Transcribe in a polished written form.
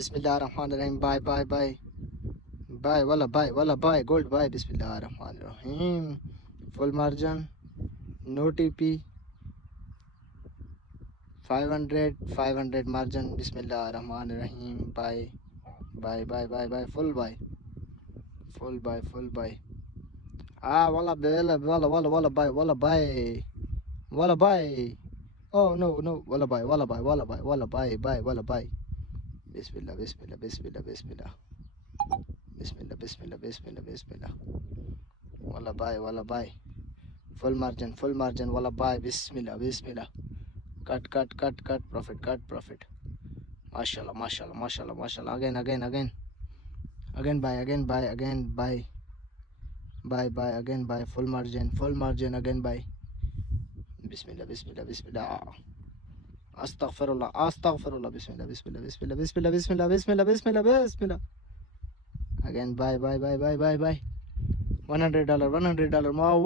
बिस्मिल्लाहिर्रहमानिर्रहीम buy buy buy buy वाला buy gold buy बिस्मिल्लाहिर्रहमानिर्रहीम full margin no TP 500 margin बिस्मिल्लाहिर्रहमानिर्रहीम buy buy buy buy buy full buy full buy वाला buy oh no वाला buy बिस्मिल्लाह बिस्मिल्लाह बिस्मिल्लाह बिस्मिल्लाह बिस्मिल्लाह बिस्मिल्लाह बिस्मिल्लाह बिस्मिल्लाह वाला बाय फुल मार्जिन वाला बाय बिस्मिल्लाह बिस्मिल्लाह कट प्रॉफिट माशाल्लाह माशाल्लाह माशाल्लाह माशाल्लाह again buy again buy full margin again buy बिस्मिल्लाह बिस्मिल्लाह बिस्मिल्लाह अस्तगफिरुल्लाह बिस्मिल्लाह again buy $100 wow